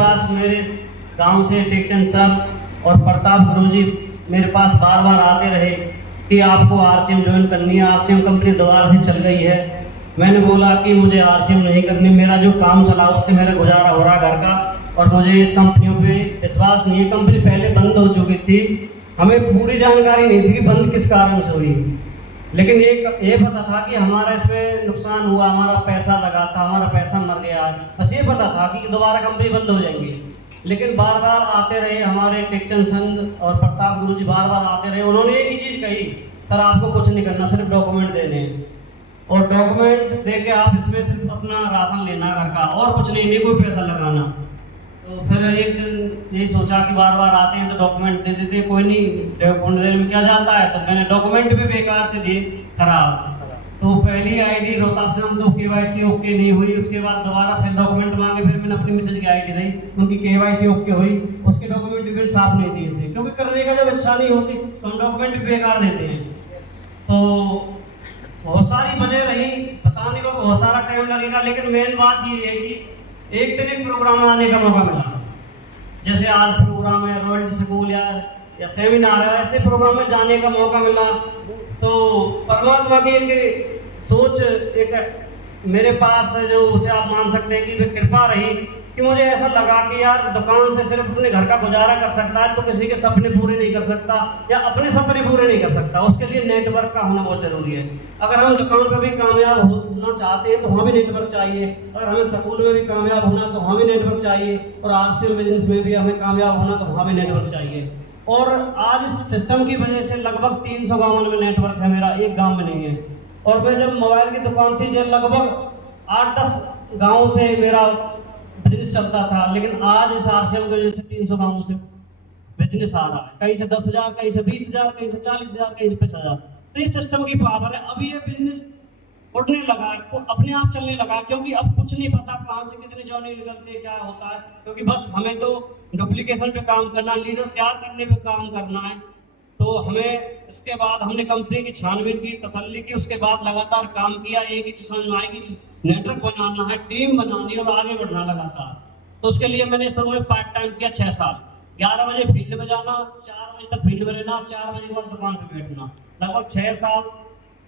पास मेरे गांव से टेकचंद सर और प्रताप गुरुजी मेरे पास बार बार आते रहे कि आपको आरसीएम ज्वाइन करनी है, आरसीएम कंपनी दोबारा से चल गई है। मैंने बोला कि मुझे आरसीएम नहीं करनी, मेरा जो काम चला उससे मेरा गुजारा हो रहा घर का, और मुझे इस कंपनियों पे विश्वास नहीं है। कंपनी पहले बंद हो चुकी थी, हमें पूरी जानकारी नहीं थी कि बंद किस कारण से हुई, लेकिन ये पता था कि हमारा इसमें नुकसान हुआ, हमारा पैसा लगा था, हमारा पैसा मर गया। बस ये पता था कि दोबारा कंपनी बंद हो जाएंगी। लेकिन बार बार आते रहे हमारे टेकचंद संघ और प्रताप गुरुजी बार बार आते रहे। उन्होंने एक ही चीज़ कही, सर आपको कुछ नहीं करना, सिर्फ डॉक्यूमेंट देने हैं, और डॉक्यूमेंट दे के आप इसमें सिर्फ अपना राशन लेना घर का, और कुछ नहीं, कोई पैसा लगाना। तो फिर एक दिन यही सोचा कि बार बार आते हैं तो डॉक्यूमेंट दे देते, कोई नहीं डॉक्यूमेंट देने में क्या जाता है। तो मैंने डॉक्यूमेंट भी बेकार से दिए, खराब। तो पहली आईडी रोहतास तो केवाईसी ओके नहीं हुई, उसके बाद दोबारा फिर डॉक्यूमेंट मांगे, फिर मैंने अपनी मिसेज की आईडी दी, उनकी केवाईसी ओके हुई, उसके डॉक्यूमेंट भी साफ नहीं दिए थे, क्योंकि करने का जब इच्छा नहीं होती तो हम डॉक्यूमेंट भी बेकार देते हैं। तो बहुत सारी वजह रही, बताने को बहुत सारा टाइम लगेगा, लेकिन मेन बात ये है कि एक दिन एक प्रोग्राम में आने का मौका मिला। जैसे आज प्रोग्राम है रॉयल स्कूल या सेमिनार है, ऐसे प्रोग्राम में जाने का मौका मिला। तो परमात्मा की एक सोच एक मेरे पास जो उसे आप मान सकते हैं कि कृपा रही कि मुझे ऐसा लगा कि यार दुकान से सिर्फ अपने घर का गुजारा कर सकता है तो किसी के सपने पूरे नहीं कर सकता, या अपने सपने पूरे नहीं कर सकता, उसके लिए नेटवर्क का होना बहुत जरूरी है। अगर हम दुकान पर भी कामयाब होना चाहते हैं तो हमें भी नेटवर्क चाहिए, अगर हमें स्कूल में भी कामयाब होना तो हमें नेटवर्क चाहिए, और आरसीएम बिजनेस में भी हमें कामयाब होना तो हमें नेटवर्क चाहिए। और आज इस सिस्टम की वजह से लगभग 300 गाँव में नेटवर्क है मेरा, एक गाँव में नहीं है। और मैं जब मोबाइल की दुकान थी जब लगभग 8-10 गाँव से मेरा बिजनेस चलता था, लेकिन आज इस आरसीएम की वजह से 300 गाँवों से बिजनेस आ रहा है, कहीं से 10,000, कहीं से 20,000, कहीं से 40,000, कहीं से 50,000। तो इस सिस्टम की पावर है। अभी ये बिजनेस उठने लगा है, तो अपने आप चलने लगा है, क्योंकि अब कुछ नहीं पता कहाँ से कितने जॉनी निकलते हैं, क्या होता है, क्योंकि बस हमें तो डुप्लीकेशन पे काम करना, लीडर तैयार करने पे काम करना है। तो हमें इसके बाद हमने कंपनी की छानबीन की, तसल्ली की, उसके बाद लगातार काम किया। एक ही चीज समझ में आई कि नेटवर्क बनाना है, टीम बनानी और आगे बढ़ना लगातार। तो उसके लिए मैंने शुरू में पार्ट टाइम किया 6 साल, 11 बजे फील्ड में जाना, 4 बजे तक फील्ड में रहना, 4 बजे के बाद दुकान पे बैठना। लगभग 6 साल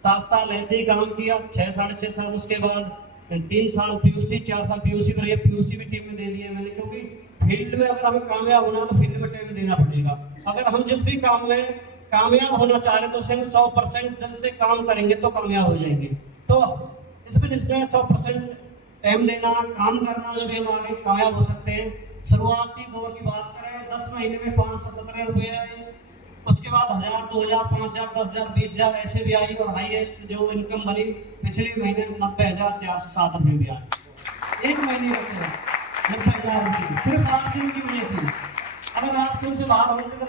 7 साल ऐसे ही काम किया, 6-6.5 साल। उसके बाद 3 साल पीयूसी, 4 साल पीयूसी पर, पीयूसी भी टीम में दे दिए मैंने, क्योंकि फील्ड में अगर हमें कामयाब होना तो फील्ड में टाइम देना पड़ेगा। अगर हम जिस भी काम में कामयाब होना चाह रहे हैं तो उसे हम 100% दिल से काम करेंगे तो कामयाब हो जाएंगे। तो इस बिजनेस में 100% टाइम देना, काम करना, जब हम आगे कामयाब हो सकते हैं। शुरुआती दौर की बात करें, 10 महीने में 517 रुपये आए, उसके बाद 1000, 2000, 5000, 10,000, 20,000 ऐसे भी आई, और हाईएस्ट जो इनकम बनी पिछले महीने 90,407 रुपये भी आए। एक महीने में 90,000 रुपये सिर्फ आरसीएम की वजह से। अगर आरसीएम से बाहर होते